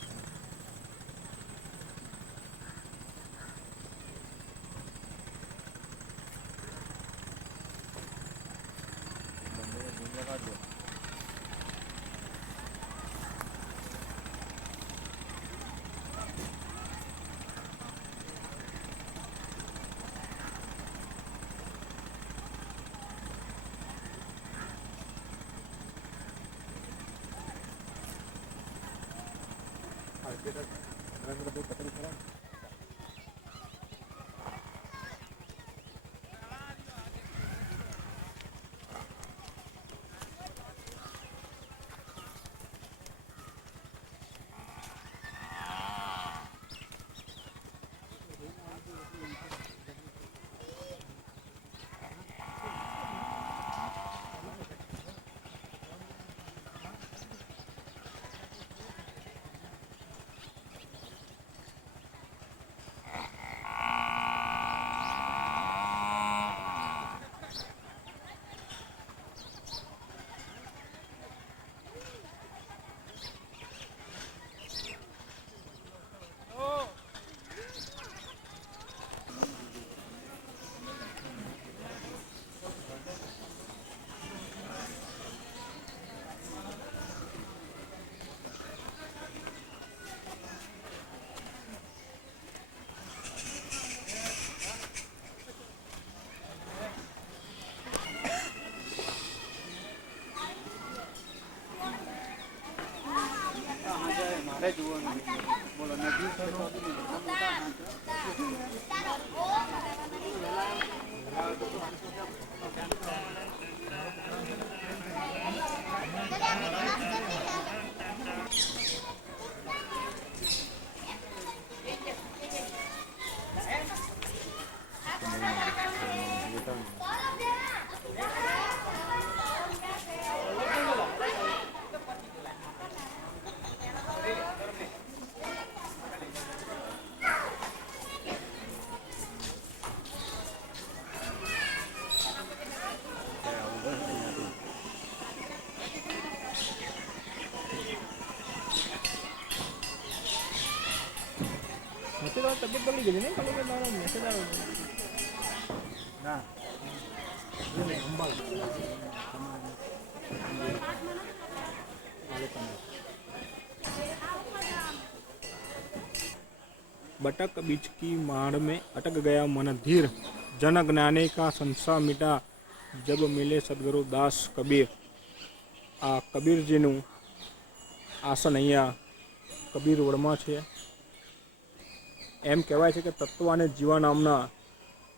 મારે જોવાનું બોલો નદી છે તો મેસેજ આવે તબિયત બગડી ગઈ નહીં ખાલી મારો મેસેજ આવે ના बटक बीच की माड़ में अटक गया मन धीर जन ज्ञाने का संसार मिटा जब मिले सदगुरु दास कबीर। आ कबीरजीનું આસન અહીંયા કબીર વડમાં છે। એમ કહેવાય છે કે તત્વ અને જીવા નામના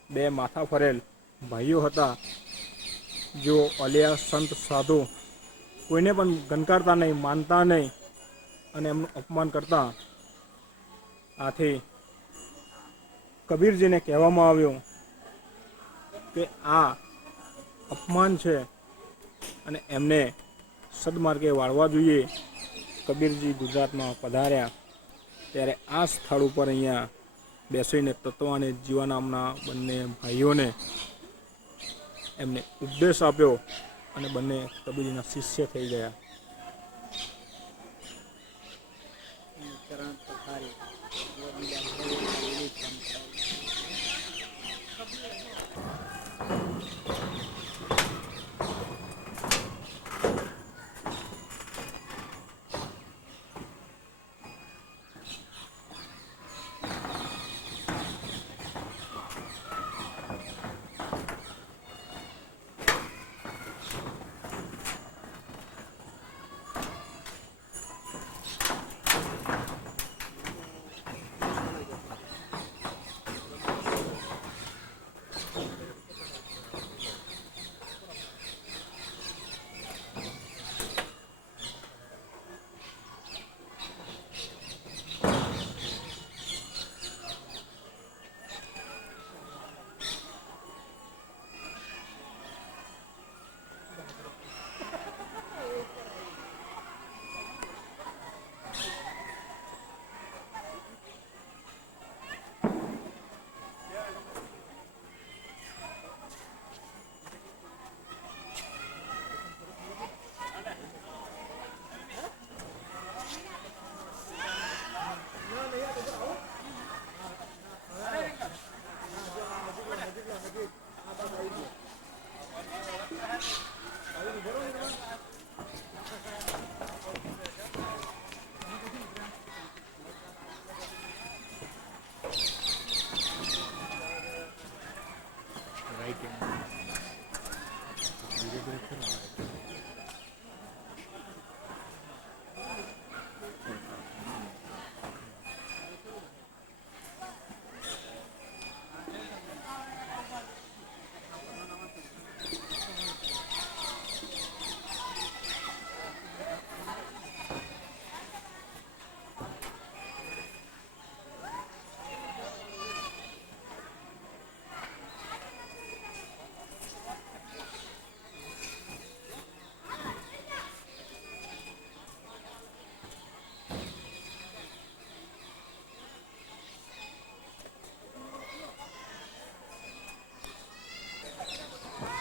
બે માથા ફરેલ ભાઈઓ હતા, જો અલિયા સંત સાધુ કોઈને પણ ગણકારતા નહીં, માનતા નહીં અને એમનું અપમાન કરતા। આથી કબીરજીને કહેવામાં આવ્યું કે આ અપમાન છે અને એમને સદમાર્ગે વાળવા જોઈએ। કબીરજી ગુજરાતમાં પધાર્યા ત્યારે આ સ્થળ ઉપર અહીંયા બેસીને તત્વ અને જીવા નામના બંને ભાઈઓને એમને ઉપદેશ આપ્યો અને બંને કબીરજીના શિષ્ય થઈ ગયા।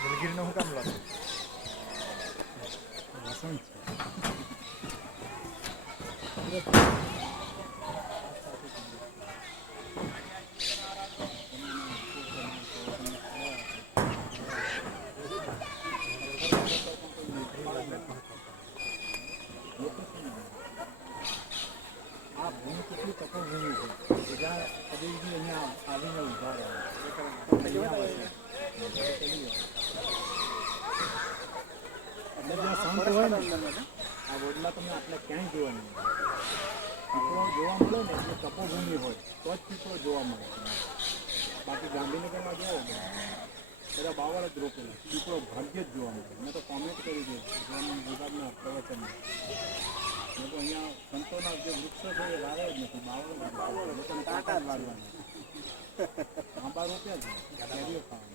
જલગીરનો શું કામ લાગે? આ ભૂમિ કેટલી તપોભૂમિ છે કે જ્યાં કબીરજી અહીંયા આવીને ઊભા રહ્યા એટલે જ્યાં શાંત હોય ને આ વડલા તમને આટલા ક્યાંય જોવા નહીં મળે। પીપળો જોવા મળે ને એટલે તપોભૂમિ હોય તો જ પીપળો જોવા મળે. બાકી ગાંધીનગરમાં જોવો બધા બાવળ જ રોપેલા, પીપળો ભાગ્ય જ જોવા મળે. મેં તો કોમેન્ટ કરી છે વન વિભાગના પ્રવચનમાં. મેં તો અહીંયા સંતોના જે વૃક્ષો છે એ વાવે જ નથી, બાવળ જ રોપેલા. લોકોને કાંટા જ વાળવાના, આંબા રોપ્યા છે, કેરીઓ ખાવાની.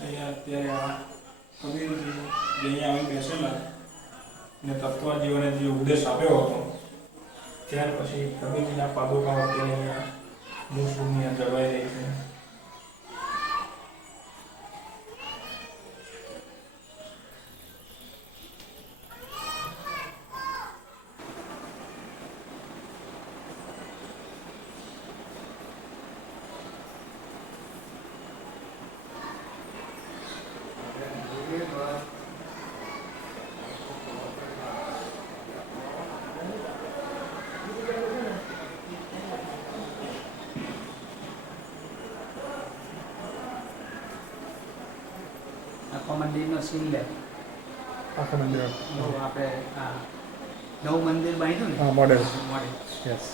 અહીંયા અત્યારે આ કબીરજી જે અહીંયા આવી બેસેલા ને તત્વજીવને જે ઉપદેશ આપ્યો હતો ત્યાર પછી કબીરજીના પાદુકાઓ અત્યારે અહીંયા મૂળભૂમિ જળવાઈ રહી છે. આખા મંદિરનો સીન લે આખા મંદિર આપણે આ નવું મંદિર બાંધ્યું ને મોડેલ. Model yes.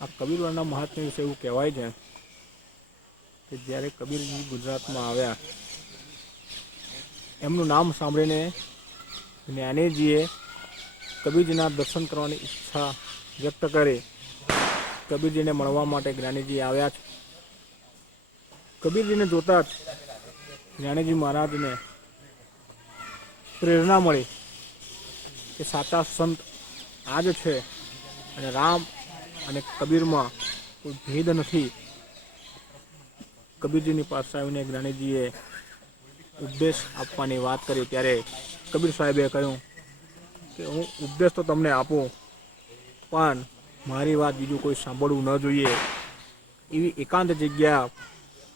આ કબીરવાડના મહાત્મ્ય વિશે એવું કહેવાય છે કે જ્યારે કબીરજી ગુજરાતમાં આવ્યા, એમનું નામ સાંભળીને જ્ઞાનીજીએ કબીરજીના દર્શન કરવાની ઈચ્છા વ્યક્ત કરી. કબીરજીને મળવા માટે જ્ઞાનીજી આવ્યા છે. કબીરજીને જોતા જ જ્ઞાનીજી મહારાજને પ્રેરણા મળી કે સાચા સંત આ જ છે અને રામ અને કબીરમાં કોઈ ભેદ નથી. કબીરજીની પાસે આવીને જ્ઞાનીજીએ ઉપદેશ આપવાની વાત કરી ત્યારે કબીર સાહેબે કહ્યું કે હું ઉપદેશ તો તમને આપું, પણ મારી વાત બીજું કોઈ સાંભળવું ન જોઈએ. એવી એકાંત જગ્યા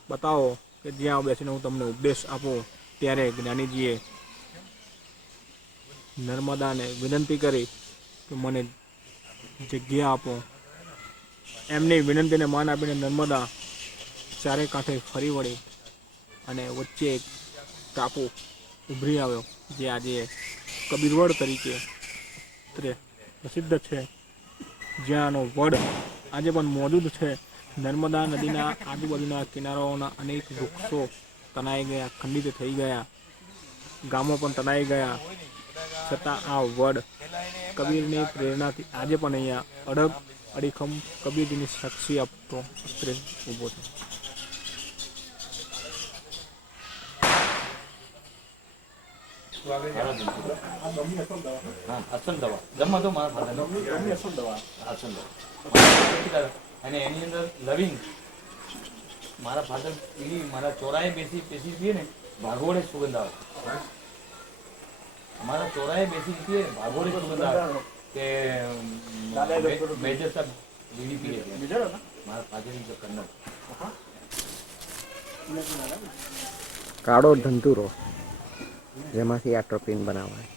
બતાવો કે જ્યાં બેસીને હું તમને ઉપદેશ આપું. ત્યારે જ્ઞાનીજીએ નર્મદાને વિનંતી કરી કે મને જગ્યા આપો. એમની વિનંતીને માન આપીને નર્મદા ચારે કાંઠે ફરી વળી અને વચ્ચે એક ટાપુ ઉભરી આવ્યો, જે આજે કબીરવડ તરીકે પ્રસિદ્ધ છે, જ્યાંનો વડ આજે પણ મોજૂદ છે. નર્મદા નદીના આજુબાજુના કિનારાઓના અનેક વૃક્ષો તણાઈ ગયા, ખંડિત થઈ ગયા, ગામો પણ તણાઈ ગયા, છતાં આ વડ કબીરની પ્રેરણાથી આજે પણ અહીંયા અડગ અડીખમ કબીરજીની સાક્ષી આપતો અત્રે ઊભો છે. અસલ દવા જમવા તો મારા ફાધર અસલ દવા અને એની અંદર લવિંગ મારા ફાધર પીલી મારા ચોરાએ બેસી પીએ ને ભાગોળે સુગંધ આવે. અમારા ચોરાએ બેસી પીએ ભાગોળે સુગંધ આવે કે મેજર સાહેબ બીડી પીએ મારા ફાધરની કન્નડ. કાળો ધંતુરો જેમાંથી આ ટ્રોપિન બનાવાય.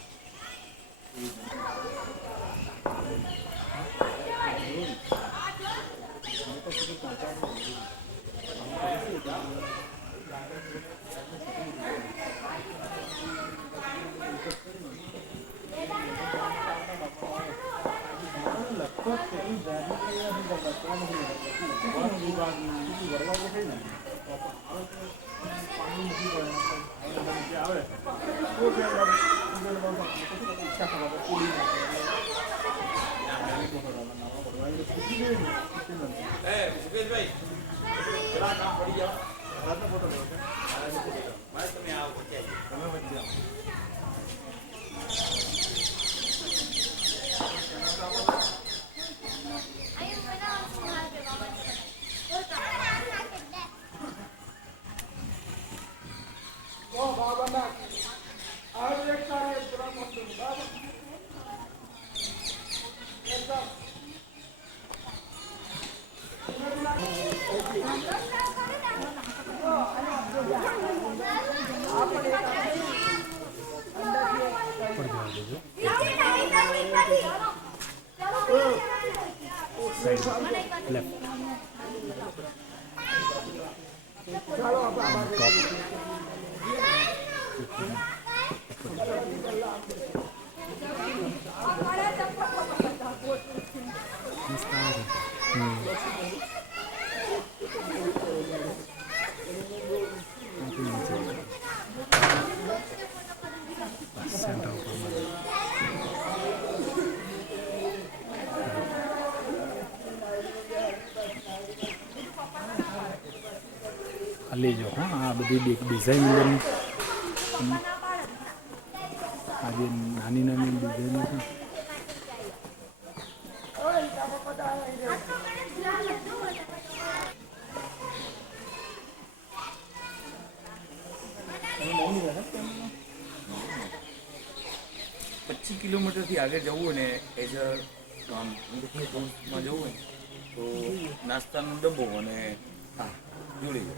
લેજો. હા, આ બધી ડિઝાઇન અંદરની આ જે નાની નાની ડિઝાઇનો છે. કિલોમીટરથી આગળ જવું હોય ને એઝ માં જવું હોય તો નાસ્તાનો ડબ્બો અને હા જોડી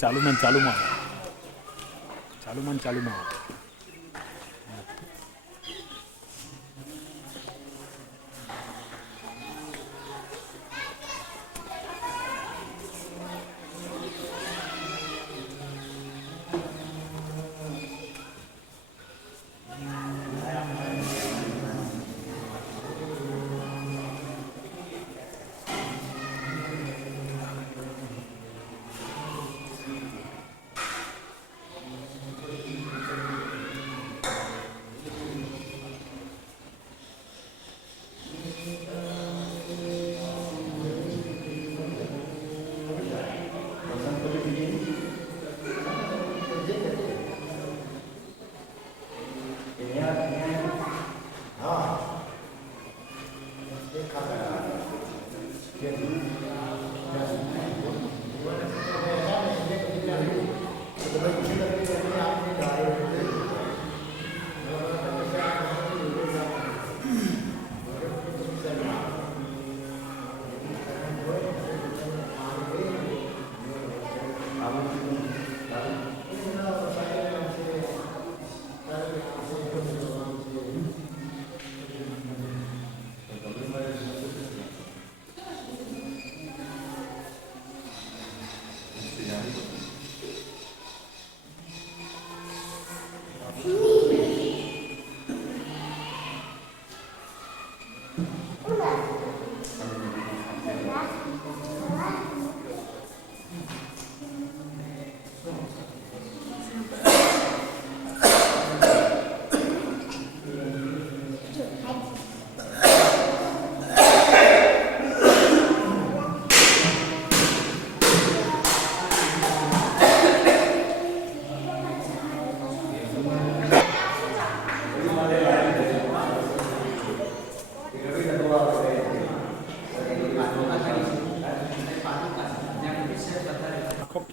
ચાલુમાં ચાલુમાં ચાલુમાં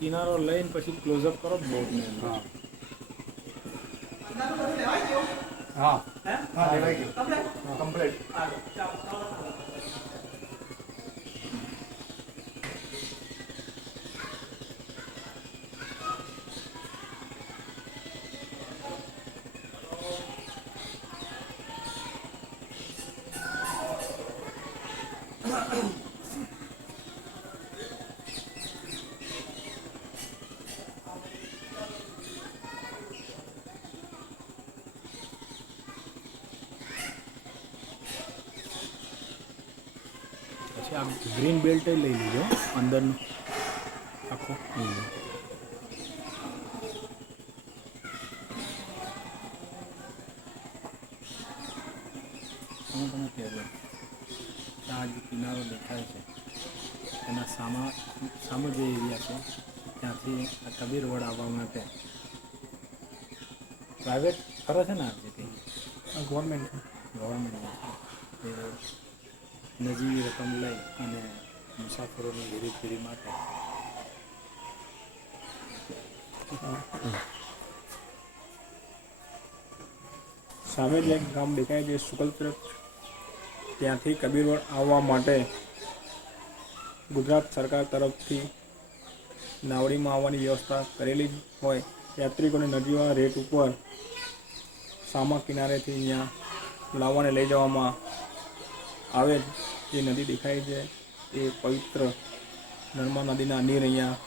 કિનારો લઈને પછી ક્લોઝઅપ કરો બોટને. હા હા હા લેવાઈ ગયું કમ્પ્લીટ. પછી આ ગ્રીન બેલ્ટ લઈ લીધો અંદરનું આખો. હું તમે કહેજો આ જે કિનારો દેખાય છે એના સામો જે એરિયા છે ત્યાંથી આ કબીર રોડ આવવા માટે પ્રાઇવેટ ખરો છે ને આ જગ્યાએ ગવર્મેન્ટ ગવર્મેન્ટ નજીવી રકમ લઈ અને મુસાફરોની હેરીફેરી માટે સામે જે એક ગામ દેખાય છે સુકલચરક, ત્યાંથી કબીર રોડ આવવા માટે ગુજરાત સરકાર તરફથી નાવડીમાં આવવાની વ્યવસ્થા કરેલી જ હોય. યાત્રિકોને નજીવા રેટ ઉપર સામા કિનારેથી અહીંયા લાવવાને લઈ જવામાં આવે. જે નદી દેખાય છે એ પવિત્ર નર્મદા નદીના નીર અહીંયા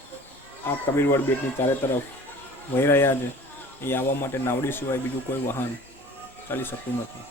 આ કબીરવડ બેટની ચારે તરફ વહી રહ્યા છે. એ આવવા માટે નાવડી સિવાય બીજું કોઈ વાહન ચાલી શકતું નથી.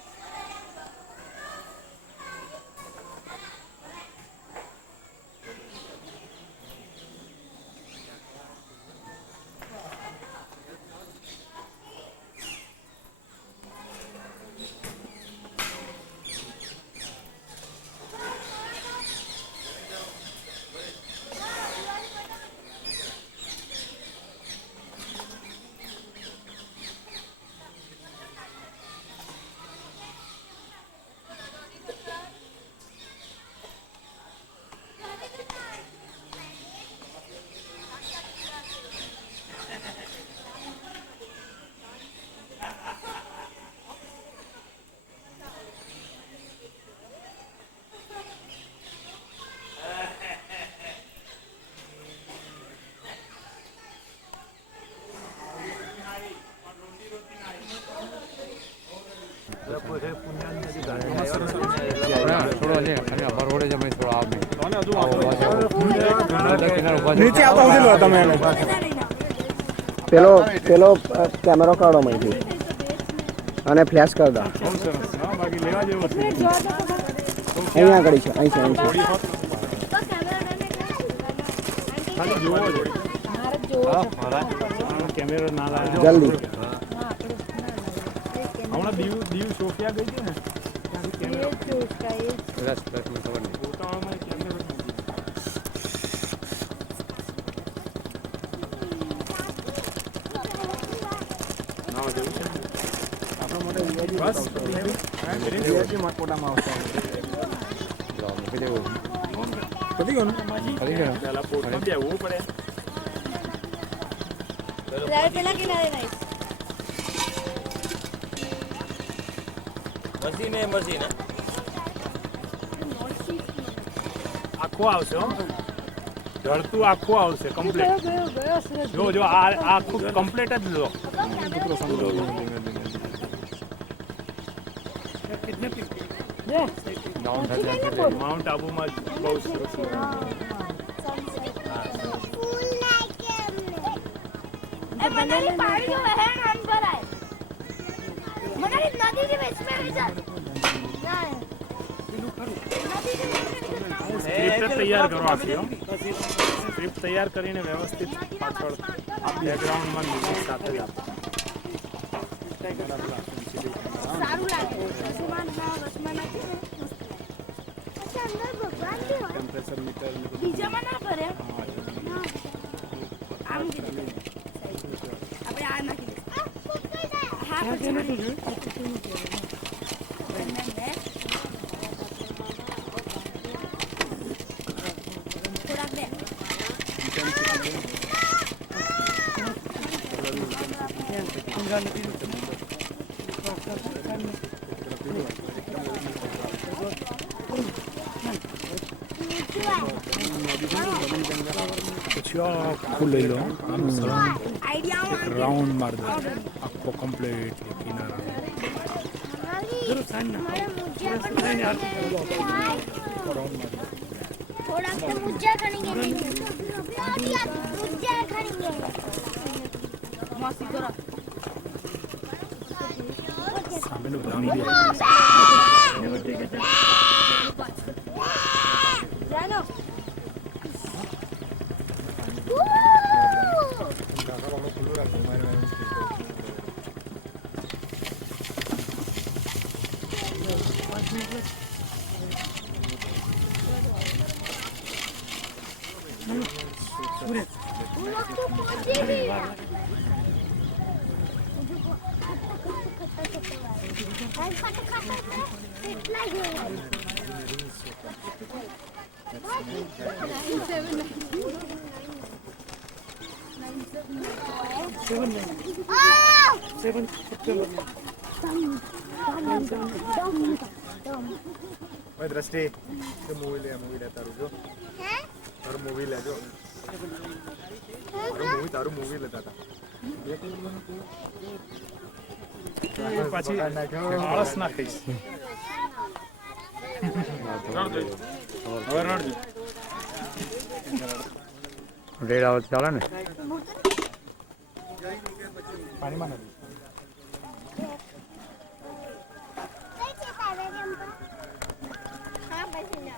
થોડો છે અને અમારો રોડે જ અમે થોડો આવે નીચે આવતા સુધી લો તમે એને. પેલો કેમેરો કાઢો અહીંથી અને ફ્લેશ કરી દો. બાકી લેવા જેવું છે. અહીંયા આગળ છે, અહીં છે. ખાલી જોવો જ. કેમેરો ના લાવે જલ્દી. હમણાં દીવ સોફિયા ગઈ હતી ને ત્યાંથી કેમેરો પોતામાં કેમેરો બસ વીઆઈપી માર્કોટામાં આવતા પતી ગયું ને પહેલા પોટમાં બેવું પડે. પેલા કિનારે નાઈસ મસીને આખો આવશે હો, ઢળતું આખું આવશે કમ્પ્લીટ. જો આ આખું કમ્પ્લીટ જ લો. માઉન્ટ આબુમાં બહુ સરસ સ્ક્રિપ્ટ તૈયાર કરો આખી હો. સ્ક્રિપ્ટ તૈયાર કરીને વ્યવસ્થિત પાછળ આ બેકગ્રાઉન્ડમાં મ્યુઝિક સાથે જ આપો. સારું લાગે વસમાં નથી ને અંદર ભગવાન બી હોય ટેમ્પરેચર મીટર બીજામાં ના કરે આમ કીધું આપણે આ નાખી દે હા થોડાક બે પછી આખું લઈ લો આમ સરાઉન્ડ આઈડિયા એક રાઉન્ડ માર દો આખો કમ્પ્લીટ કિનારા थोड़ा सा मुझे करेंगे मुझे करेंगे मासी करो સામેનું ગ્રાઉન્ડ બી जानो ભાઈ દ્રષ્ટિ મૂવી લે તારું જો તારું મૂવી લેજો તારું મૂવી લેતા હતા પછી આળસ ના ખાઈશ હવે રડજો. રેડ આવે ચાલે ને પાણીમાં નથી हाँ बस ना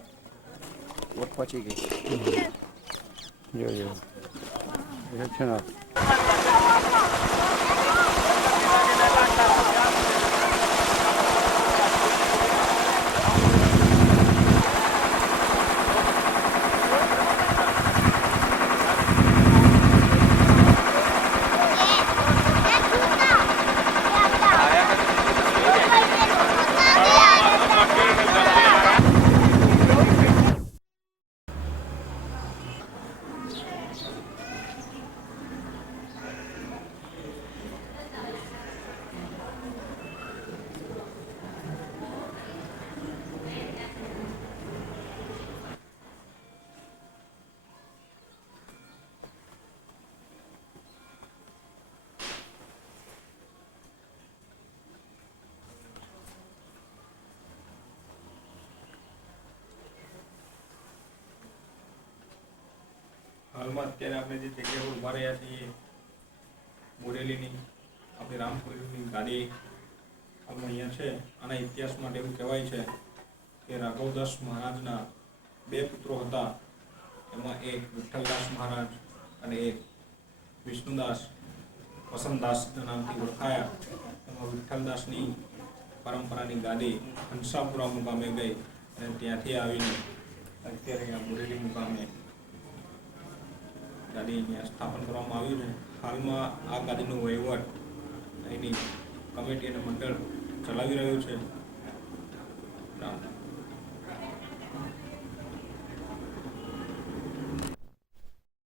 વોટ પહોંચી ગઈ જો છે ને હાલમાં અત્યારે આપણે જે જગ્યા પર ઊભા રહ્યા છીએ બોરેલીની આપણી રામપુરીની ગાડી હાલમાં અહીંયા છે. આના ઇતિહાસ માટે એવું કહેવાય છે કે રાઘવદાસ મહારાજના બે પુત્રો હતા. એમાં એક વિઠ્ઠલદાસ મહારાજ અને એક વિષ્ણુદાસ વસંતદાસના નામથી ઓળખાયા. એમાં વિઠ્ઠલદાસની પરંપરાની ગાડી હંસાપુરા મુકામે ગઈ અને ત્યાંથી આવીને અત્યારે અહીંયા બોરેલી મુકામે ગાડી અહીંયા સ્થાપન કરવામાં આવ્યું છે. હાલમાં આ ગાડીનો વહીવટ અહીંની કમિટી અને મંડળ ચલાવી રહ્યું છે. રામ.